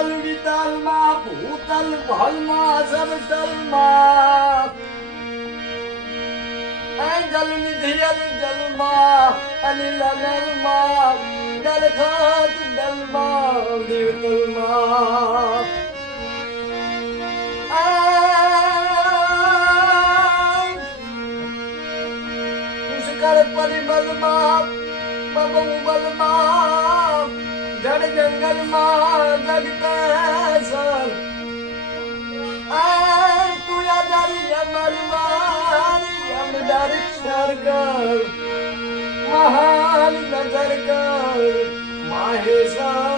શીતલ વિતલમાં ભૂતલ ભલમાં સમતલમાં જલ નિધિ જલમાં અનિલ અનલમાં દલખત દલમાં દેવતલમાં પુષ્કળ પરિબલમાં બબુ બલમાં જડ જંગલમાં જગતેશ્વર તું યાદ યમલમાં યમદાર ક્ષર કર મહાન નજર કર માહેશ્વર